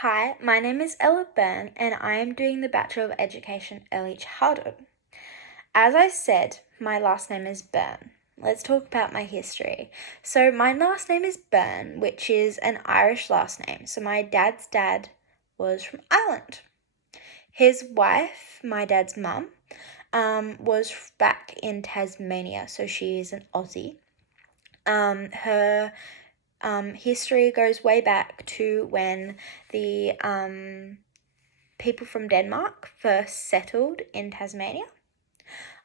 Hi, my name is Ella Byrne and I am doing the Bachelor of Education Early Childhood. As I said, my last name is Byrne. Let's talk about my history. So, my last name is Byrne, which is an Irish last name. So, my dad's dad was from Ireland. His wife, my dad's mum, was back in Tasmania, so she is an Aussie. Her history goes way back to when the people from Denmark first settled in Tasmania.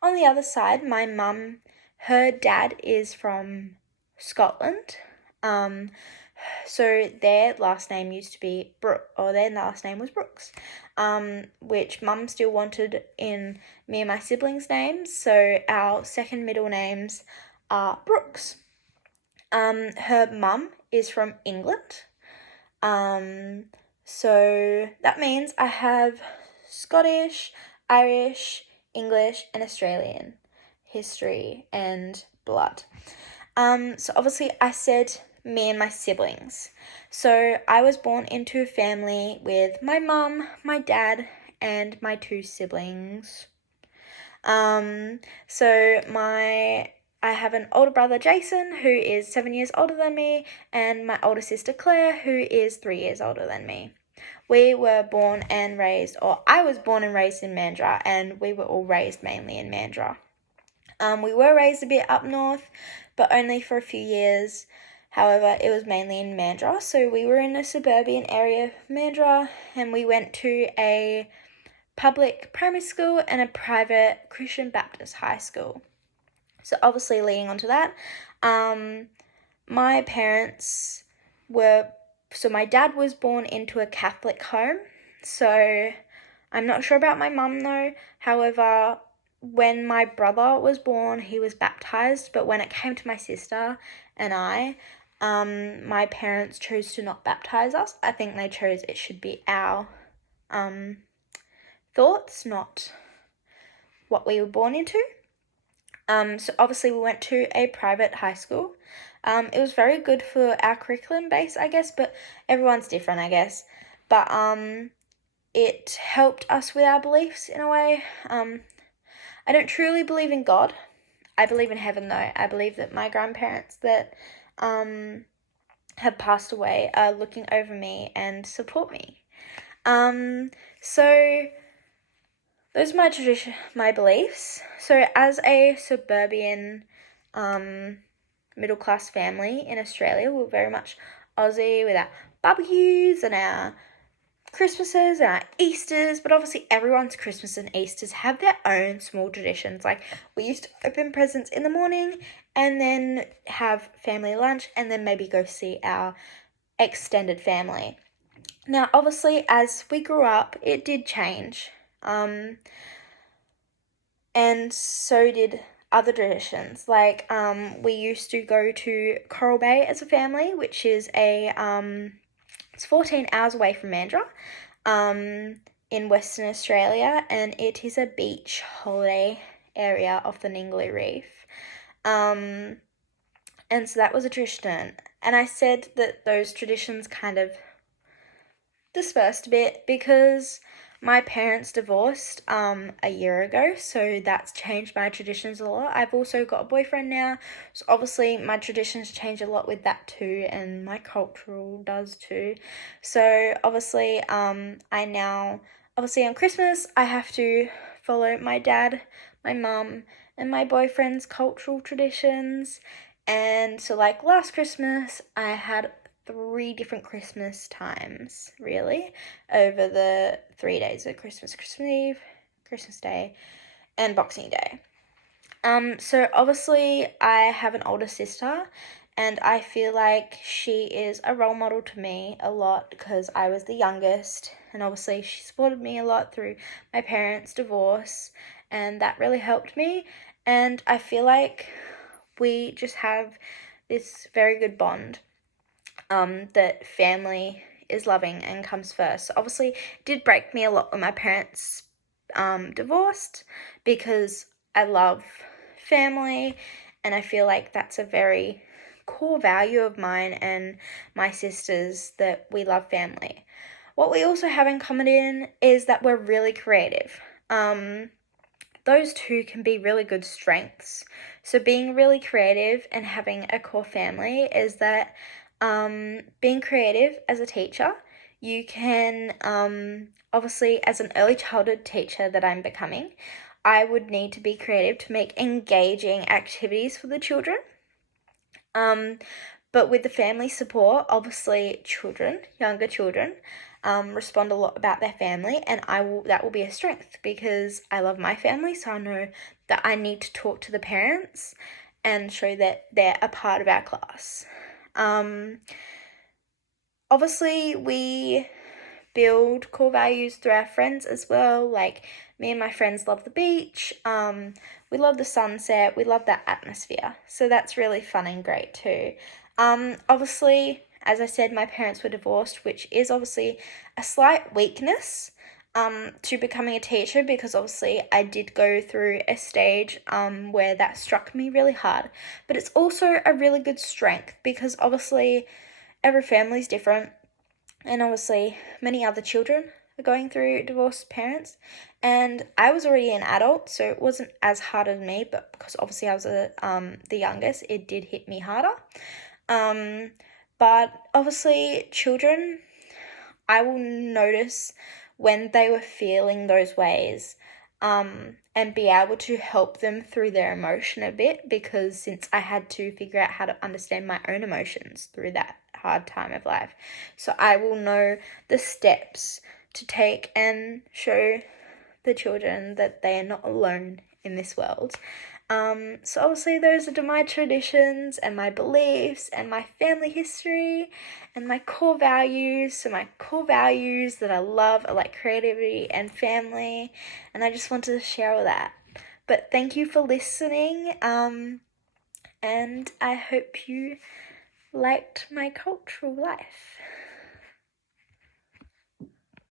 On the other side, my mum, her dad is from Scotland. So their last name used to be their last name was Brooks, which mum still wanted in me and my siblings' names. So our second middle names are Brooks. Her mum is from England. So that means I have Scottish, Irish, English, and Australian history and blood. So obviously I said me and my siblings. So I was born into a family with my mum, my dad, and my two siblings. So I have an older brother, Jason, who is 7 years older than me, and my older sister, Claire, who is 3 years older than me. I was born and raised in Mandurah, and we were all raised mainly in Mandurah. We were raised a bit up north, but only for a few years. However, it was mainly in Mandurah, so we were in a suburban area of Mandurah, and we went to a public primary school and a private Christian Baptist high school. So obviously leading on to that, my parents my dad was born into a Catholic home, so I'm not sure about my mum though. However, when my brother was born, he was baptized, but when it came to my sister and I, my parents chose to not baptize us. I think they chose it should be our thoughts, not what we were born into. So obviously we went to a private high school. It was very good for our curriculum base, I guess, but everyone's different, I guess. But it helped us with our beliefs in a way. I don't truly believe in God. I believe in heaven though. I believe that my grandparents that have passed away are looking over me and support me. So those are my beliefs. So as a suburban middle class family in Australia, we're very much Aussie with our barbecues and our Christmases and our Easters, but obviously everyone's Christmas and Easters have their own small traditions. Like we used to open presents in the morning and then have family lunch and then maybe go see our extended family. Now, obviously, as we grew up, it did change. And so did other traditions. Like, we used to go to Coral Bay as a family, which is it's 14 hours away from Mandurah, in Western Australia, and it is a beach holiday area off the Ningaloo Reef. And so that was a tradition. And I said that those traditions kind of dispersed a bit because my parents divorced a year ago, so that's changed my traditions a lot. I've also got a boyfriend now, so obviously my traditions change a lot with that too, and my cultural does too. So obviously obviously on Christmas I have to follow my dad, my mum, and my boyfriend's cultural traditions. And so like last Christmas I had 3 different Christmas times, really, over the 3 days of Christmas Eve, Christmas Day, and Boxing Day. So obviously I have an older sister, and I feel like she is a role model to me a lot because I was the youngest, and obviously she supported me a lot through my parents' divorce, and that really helped me, and I feel like we just have this very good bond. That family is loving and comes first. So obviously, it did break me a lot when my parents divorced because I love family and I feel like that's a very core value of mine and my sister's, that we love family. What we also have in common is that we're really creative. Those two can be really good strengths. So being really creative and having a core family is that being creative as a teacher, you can obviously, as an early childhood teacher that I'm becoming, I would need to be creative to make engaging activities for the children. But with the family support, obviously younger children, respond a lot about their family, and that will be a strength because I love my family, so I know that I need to talk to the parents and show that they're a part of our class. Obviously, we build core values through our friends as well. Like, me and my friends love the beach. We love the sunset. We love that atmosphere. So that's really fun and great too. Obviously, as I said, my parents were divorced, which is obviously a slight weakness to becoming a teacher, because obviously I did go through a stage where that struck me really hard. But it's also a really good strength because obviously every family's different, and obviously many other children are going through divorced parents, and I was already an adult, so it wasn't as hard on me, but because obviously I was the youngest, it did hit me harder. But obviously children, I will notice when they were feeling those ways, and be able to help them through their emotion a bit, because since I had to figure out how to understand my own emotions through that hard time of life. So I will know the steps to take and show the children that they are not alone in this world. So obviously those are my traditions and my beliefs and my family history and my core values. So my core values that I love are like creativity and family, and I just wanted to share all that. But thank you for listening, and I hope you liked my cultural life.